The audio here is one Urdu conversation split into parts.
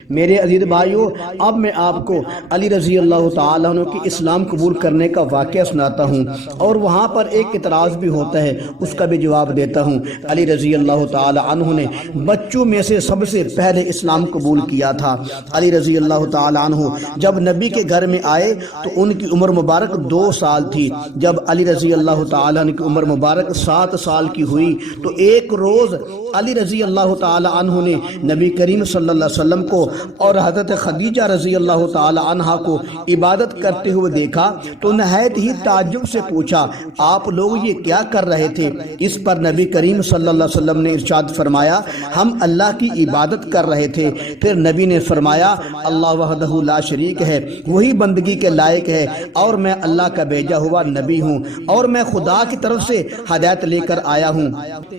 میرے عزیز بھائیوں، اب میں آپ کو علی رضی اللہ تعالیٰ عنہ کی اسلام قبول کرنے کا واقعہ سناتا ہوں، اور وہاں پر ایک اعتراض بھی ہوتا ہے، اس کا بھی جواب دیتا ہوں۔ علی رضی اللہ تعالیٰ عنہ نے بچوں میں سے سب سے پہلے اسلام قبول کیا تھا۔ علی رضی اللہ تعالیٰ عنہ جب نبی کے گھر میں آئے تو ان کی عمر مبارک 2 سال تھی۔ جب علی رضی اللہ تعالیٰ عنہ کی عمر مبارک 7 سال کی ہوئی تو ایک روز علی رضی اللہ تعالیٰ عنہ نے نبی کریم صلی اللہ علیہ وسلم کو اور حضرت خدیجہ رضی اللہ تعالی عنہا کو عبادت کرتے ہوئے دیکھا تو نہایت ہی تعجب سے پوچھا، آپ لوگ یہ کیا کر رہے تھے؟ اس پر نبی کریم صلی اللہ علیہ وسلم نے ارشاد فرمایا، ہم اللہ کی عبادت کر رہے تھے۔ پھر نبی نے فرمایا، اللہ وحدہ لا شریک ہے، وہی بندگی کے لائق ہے، اور میں اللہ کا بھیجا ہوا نبی ہوں، اور میں خدا کی طرف سے ہدایت لے کر آیا ہوں۔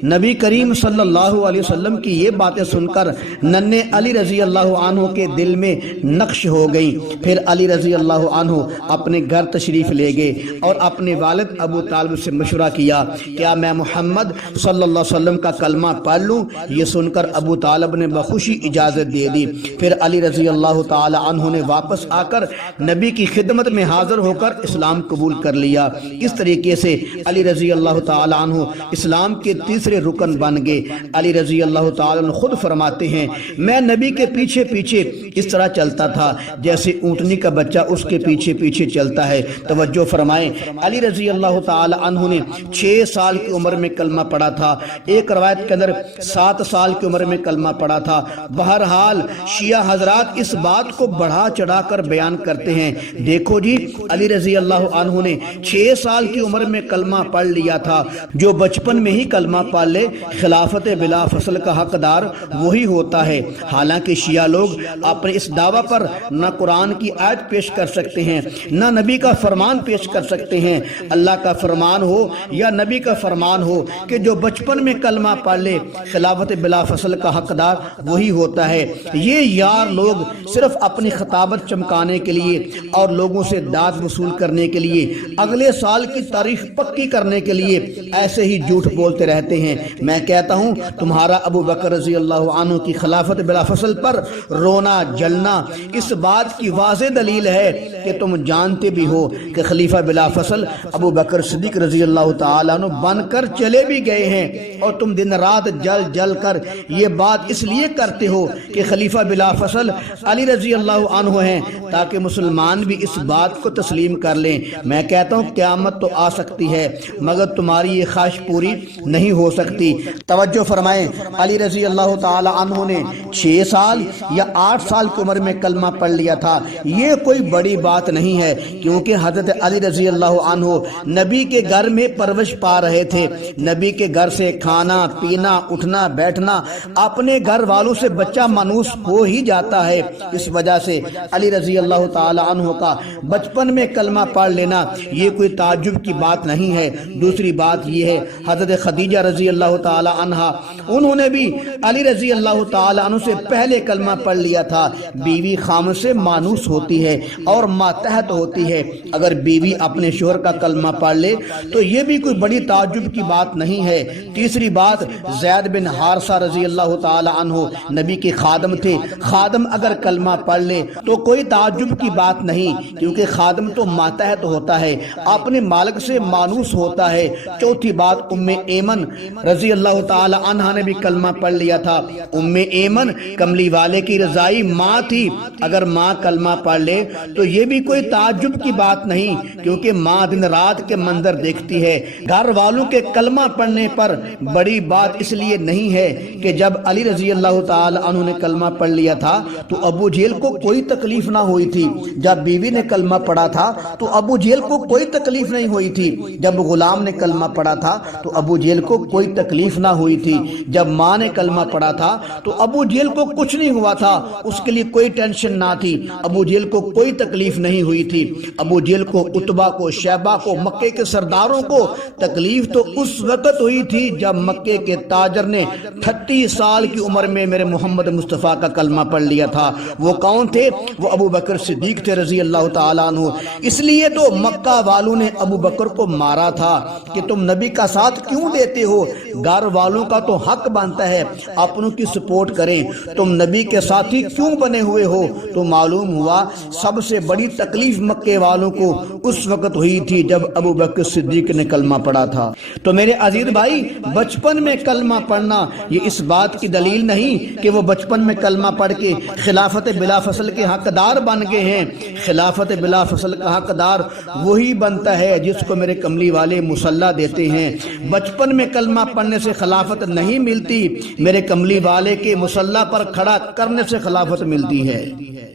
نبی کریم صلی اللہ علیہ وسلم کی یہ باتیں سن کر ننھے علی رضی اللہ عنہ کے دل میں نقش ہو گئیں۔ پھر علی رضی اللہ عنہ اپنے گھر تشریف لے گئے اور اپنے والد ابو طالب سے مشورہ کیا، کیا میں محمد صلی اللہ علیہ وسلم کا کلمہ پڑھ لوں؟ یہ سن کر ابو طالب نے بخوشی اجازت دے دی۔ پھر علی رضی اللہ تعالی عنہ نے واپس آ کر نبی کی خدمت میں حاضر ہو کر اسلام قبول کر لیا۔ اس طریقے سے علی رضی اللہ تعالی عنہ اسلام کے تیسرے رکن بن گئے۔ علی رضی اللہ تعالی عنہ خود فرماتے ہیں، میں نبی کے پیچھے پیچھے اس طرح چلتا تھا جیسے اونٹنی کا بچہ اس کے پیچھے پیچھے چلتا ہے۔ توجہ فرمائیں، علی رضی اللہ تعالی عنہ نے 6 سال کی عمر میں کلمہ پڑھا تھا، ایک روایت کے اندر 7 سال کی عمر میں کلمہ پڑھا تھا۔ بہرحال شیعہ حضرات اس بات کو بڑھا چڑھا کر بیان کرتے ہیں، دیکھو جی علی رضی اللہ عنہ نے 6 سال کی عمر میں کلمہ پڑھ لیا تھا۔ جو بچپن میں ہی کلمہ پڑھ لے خلافت بلا فصل کا حقدار وہی ہوتا ہے۔ حالانکہ شیعہ لوگ اپنے اس دعویٰ پر نہ قرآن کی آیت پیش کر سکتے ہیں، نہ نبی کا فرمان پیش کر سکتے ہیں۔ اللہ کا فرمان ہو یا نبی کا فرمان ہو کہ جو بچپن میں کلمہ پڑھ لے خلافت بلا فصل کا حقدار وہی ہوتا ہے۔ یہ یار لوگ صرف اپنی خطابت چمکانے کے لیے اور لوگوں سے داد وصول کرنے کے لیے، اگلے سال کی تاریخ پکی کرنے کے لیے ایسے ہی جھوٹ بولتے رہتے ہیں۔ میں کہتا ہوں تمہارا ابو بکر رضی اللہ عنہ کی خلافت بلا فصل پر رونا جلنا اس بات کی واضح دلیل ہے کہ تم جانتے بھی ہو کہ خلیفہ بلا فصل ابو بکر صدیق رضی اللہ تعالیٰ عنہ بن کر چلے بھی گئے ہیں، اور تم دن رات جل جل کر یہ بات اس لیے کرتے ہو کہ خلیفہ بلا فصل علی رضی اللہ عنہ ہیں تاکہ مسلمان بھی اس بات کو تسلیم کر لیں۔ میں کہتا ہوں قیامت تو آ سکتی ہے مگر تمہاری یہ خواہش پوری نہیں ہو سکتی۔ توجہ فرمائیں، علی رضی اللہ تعالی عنہ نے 6 سال یا 8 سال کی عمر میں کلمہ پڑھ لیا تھا۔ یہ کوئی بڑی بات نہیں ہے، کیونکہ حضرت علی رضی اللہ عنہ نبی کے گھر میں پرورش پا رہے تھے۔ نبی کے گھر سے کھانا پینا اٹھنا بیٹھنا، اپنے گھر والوں سے بچہ مانوس ہو ہی جاتا ہے۔ اس وجہ سے علی رضی اللہ تعالی عنہ کا بچپن میں کلمہ پڑھ لینا یہ کوئی تعجب کی بات نہیں ہے۔ دوسری بات یہ ہے، حضرت خدیجہ رضی اللہ تعالی عنہا انہوں نے بھی علی رضی اللہ تعالی عنہ سے پہلے کلمہ پڑھ لیا تھا۔ بیوی خامد سے مانوس ہوتی ہے اور ماتحت ہوتی ہے۔ اگر بیوی اپنے شوہر کا کلمہ پڑھ لے تو یہ بھی کوئی بڑی تعجب کی بات نہیں ہے۔ تیسری بات، زید بن حارثہ رضی اللہ تعالی عنہ نبی کے خادم تھے۔ خادم اگر کلمہ پڑھ لے تو کوئی تعجب کی بات نہیں، کیونکہ خادم تو ماتحت ہوتا ہے، اپنے مالک سے مانوس ہوتا ہے۔ چوتھی بات، ام ایمن رضی اللہ تعالی عنہ نے بھی کلمہ پڑھ لیا تھا۔ ام ایمن کملی والے کی رضائی ماں تھی۔ اگر ماں کلمہ پڑھ لے تو یہ بھی کوئی تعجب کی بات نہیں، کیونکہ ماں دن رات کے منظر دیکھتی ہے۔ گھر والوں کے کلمہ پڑھنے پر بڑی بات اس لیے نہیں ہے کہ جب علی رضی اللہ تعالی عنہ نے کلمہ پڑھ لیا تھا تو ابو جہل کو کوئی تکلیف نہ ہوئی تھی۔ جب بیوی نے کلمہ پڑھا تھا تو ابو جہل کو کوئی تکلیف نہیں ہوئی تھی۔ جب غلام نے کلمہ پڑھا تھا تو ابو جہل کو کوئی تکلیف نہ ہوئی تھی۔ جب ماں نے کلمہ پڑھا تھا تو ابو جہل کو کچھ نہیں ہوا تھا، اس کے لیے کوئی ٹینشن نہ تھی۔ ابو جہل کو کوئی تکلیف نہیں ہوئی تھی۔ ابو جہل کو، عتبہ کو، شیبہ کو، مکے کے سرداروں کو تکلیف تو اس وقت ہوئی تھی جب مکے کے تاجر نے 38 سال کی عمر میں میرے محمد مصطفیٰ کا کلمہ پڑھ لیا تھا۔ وہ کون تھے؟ وہ ابو بکر صدیق تھے رضی اللہ تعالیٰ عنہ۔ اس لیے تو مکہ والوں نے ابو بکر کو مارا تھا کہ تم نبی کا ساتھ کیوں دیتے ہو؟ گھر والوں کا تو حق بنتا ہے اپنوں کی سپورٹ کریں۔ تم نبی کے ساتھی کیوں بنے ہوئے ہو؟ تو معلوم ہوا سب سے بڑی تکلیف مکے والوں کو اس وقت ہوئی تھی جب ابو بکر صدیق نے کلمہ پڑھا تھا۔ تو میرے عزیز بھائی، بچپن میں کلمہ پڑھنا یہ اس بات کی دلیل نہیں کہ وہ بچپن میں کلمہ پڑھ کے خلافت بلا فصل کے حقدار بن گئے ہیں۔ خلافت بلا فصل کا حقدار وہی بنتا ہے جس کو میرے کملی والے مصلح دیتے ہیں۔ بچپن میں کلمہ پڑھنے سے خلافت نہیں ملتی، میرے کملی والے کے مصلح پر کھڑا کرنے سے خلافت ملتی ہے۔